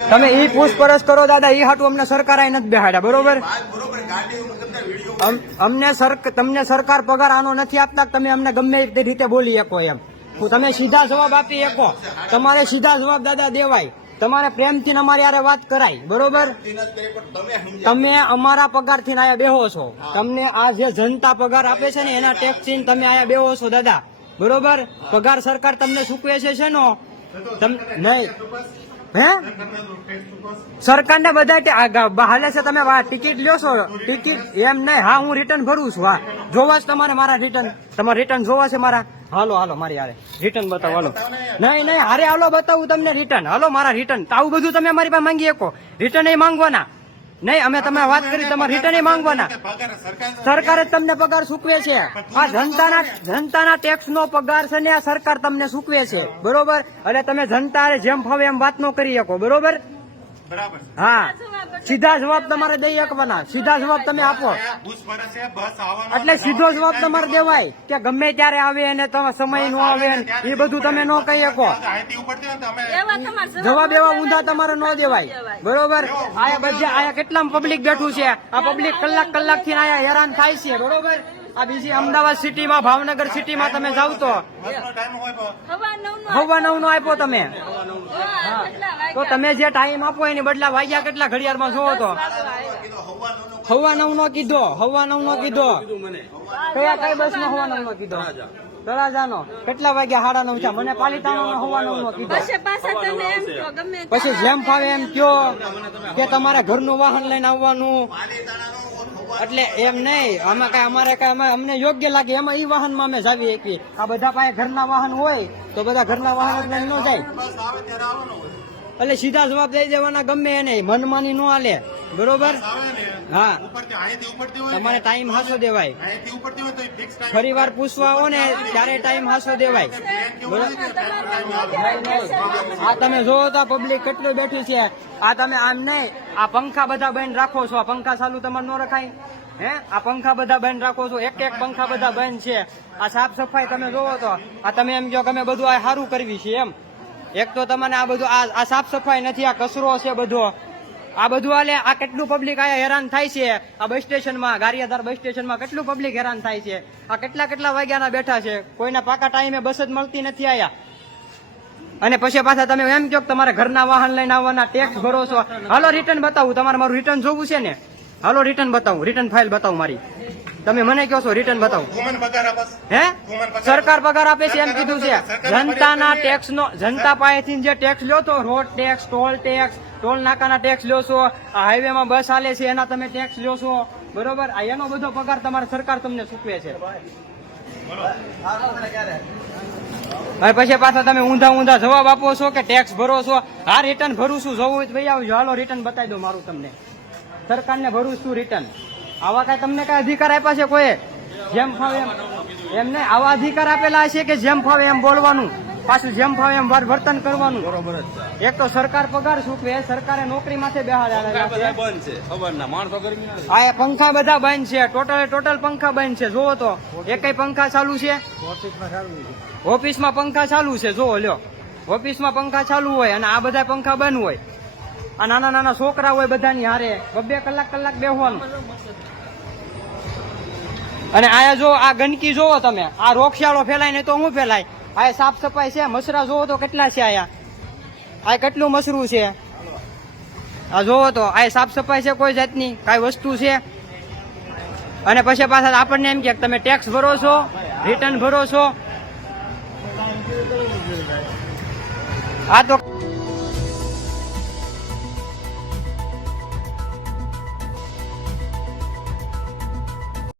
તમે ઈ પૂછપરછ કરો દાદા, ઈ હાટું અમને સરકાર નથી બેહાડ્યા, બરોબર? તમને સરકાર પગાર આનો નથી આપતા, તમે અમને ગમે તે રીતે બોલી શકો એમ. તમે સીધા જવાબ આપી શકો, તમારે સીધા જવાબ દાદા દેવાય, તમારે પ્રેમથી અમારી યારે વાત કરાય, બરોબર? તમે અમારા પગાર થી આયા બેહો છો, તમને આ જે જનતા પગાર આપે છે ને એના ટેક્સ થી તમે આયા બેહો છો દાદા, બરોબર? પગાર સરકાર તમને ચૂકવે છે શેનો? નહીં હે સરકાર ને બધા હાલે છે, તમે ટિકિટ લ્યો છો, ટિકિટ એમ નહીં. હા, હું રિટર્ન ભરું છું. હા, જોવા તમારે મારા રિટર્ન, તમારે રિટર્ન જોવા છે મારા? હાલો મારી હારે રિટર્ન બતાવો. હાલો, નહીં હારે હાલો બતાવું તમને રિટર્ન. હાલો મારા રિટર્ન. આવું બધું તમે અમારી પાસે માંગી શકો, રિટર્ન એ માંગવાના નહીં. અમે તમે વાત કરી, તમારે રિટર્ન એ માંગવાના. સરકારે તમને પગાર ચૂકવે છે, આ જનતાના ટેક્સ નો પગાર છે ને આ સરકાર તમને ચૂકવે છે, બરોબર? એટલે તમે જનતા જેમ ફાવે એમ વાત નો કરી શકો, બરોબર? હા, સીધા જવાબ તમારે દઈ શકવાના, સીધા જવાબ તમે આપો એટલે સીધો જવાબ તમારે દેવાય કે ગમે ત્યારે આવે અને તમે સમય નો આવે એ બધું તમે ન કહી શકો. જવાબ એવા ઊંધા તમારે ન દેવાય, બરોબર? આયા કેટલા પબ્લિક બેઠું છે, આ પબ્લિક કલાક થી આયા હેરાન થાય છે, બરોબર? આ બીજી અમદાવાદ સિટીમાં, ભાવનગર સિટીમાં તમે જાવ તો 9:15 નો આપ્યો તમે, તો તમે જે ટાઈમ આપો એની બદલા વાગ્યા કેટલા ઘડિયાળમાં જોવો તો 9:15 નો કીધો, 9:15 નો કીધો. કઈ બસ નો 9:15 નો કીધો? તળાજાનો કેટલા વાગ્યા? 9:30 થયા. મને પાલિતાણા નો 9:15 નો કીધો. પછી જેમ ફાવે એમ કયો કે તમારે ઘરનું વાહન લઈને આવવાનું, એટલે એમ નહીં. આમાં કઈ અમારે અમને યોગ્ય લાગે એમાં ઈ વાહન માં અમે જાવી શકીએ. આ બધા પાસે ઘરના વાહન હોય તો બધા ઘરના વાહન ન જાય, એટલે સીધા જવાબ દઈ દેવાના ગમે એને, મનમાની ન હાલે, બરોબર? હા, તમારે ટાઈમ હાસો દેવાય. ફરી વાર પૂછવા આવો ને ત્યારે ટાઈમ હાસો દેવાય. આ તમે જોવો તો પબ્લિક કેટલું બેઠું છે. આ તમે આમ નહીં, આ પંખા બધા બંધ રાખો છો, આ પંખા ચાલુ તમારે ન રખાય? હે, આ પંખા બધા બંધ રાખો છો, એક પંખા બધા બંધ છે. આ સાફ સફાઈ તમે જોવો તો આ તમે એમ કહો કે અમે બધું આ સારું કરવી છે એમ. એક તો તમને આ બધું આ સાફ સફાઈ નથી, આ કચરો છે બધો, આ બધું હાલે. આ કેટલું પબ્લિક આયા હેરાન થાય છે. આ બસ સ્ટેશનમાં, ગારિયાધાર બસ સ્ટેશનમાં કેટલું પબ્લિક હેરાન થાય છે. આ કેટલા વાગ્યાના બેઠા છે, કોઈના પાકા ટાઈમે બસ જ મળતી નથી આયા. અને પછી પાછા તમે એમ કહો કે તમારે ઘરના વાહન લઈને આવવાના, ટેક્સ ભરો છો. હાલો રિટર્ન બતાવું, તમારે મારું રિટર્ન જોવું છે ને? હાલો રિટર્ન બતાવું, રિટર્ન ફાઇલ બતાવું મારી. તમે મને કહો છો રિટર્ન બતાવું. હે, સરકાર પગાર આપે છે એમ કીધું છે. જનતાના ટેક્સ નો, જનતા પાસેથી જે ટેક્સ લ્યો તો, રોડ ટેક્સ, ટોલ નાકાના ટેક્સ લ્યો છો, આ હાઈવે માં બસ હાલે છે એના તમે ટેક્સ લ્યો છો, બરોબર? આ એનો બધો પગાર તમારે સરકાર તમને ચૂકવે છે. હવે પછી પાછા તમે ઊંધા જવાબ આપો છો કે ટેક્સ ભરો છો. હા, રિટર્ન ભરું છું, જોવું હોય તો ભાઈ આવજો. હાલો રિટર્ન બતાવી દો મારું તમને. સરકારને ભરું છું રિટર્ન. આવા કઈ તમને કઈ અધિકાર આપ્યા છે કોઈ? જેમ ફાવે એમ નહીં. આવા અધિકાર આપેલા છે કે જેમ ફાવે એમ બોલવાનું, પાછું જેમ ફાવે એમ વર્તન કરવાનું, બરોબર? એક તો સરકાર પગાર ચૂકવે, સરકારે નોકરી માથે બેહાડેલા છે. આ પંખા બધા બંધ છે, ટોટલ પંખા બંધ છે. જોવો તો એકય પંખા ચાલુ છે? ઓફિસમાં પંખા ચાલુ છે, જોવો લ્યો. ઓફિસમાં પંખા ચાલુ હોય અને આ બધા પંખા બંધ હોય. આ નાના છોકરા હોય બધાની હારે 2 કલાક બેસવાનું. અને આયા જો આ ગંદકી જોવો તમે, આ રોગચાળો ફેલાય ને તો શું ફેલાય? આ સાફ સફાઈ છે, મસરા જોવો તો કેટલા છે આયા, આ કેટલું મસરું છે. આ જોવો તો આ સાફ સફાઈ છે કોઈ જાતની, કઈ વસ્તુ છે? અને પછી પાછા આપણને એમ કે તમે ટેક્સ ભરો છો, રિટર્ન ભરો છો. આ તો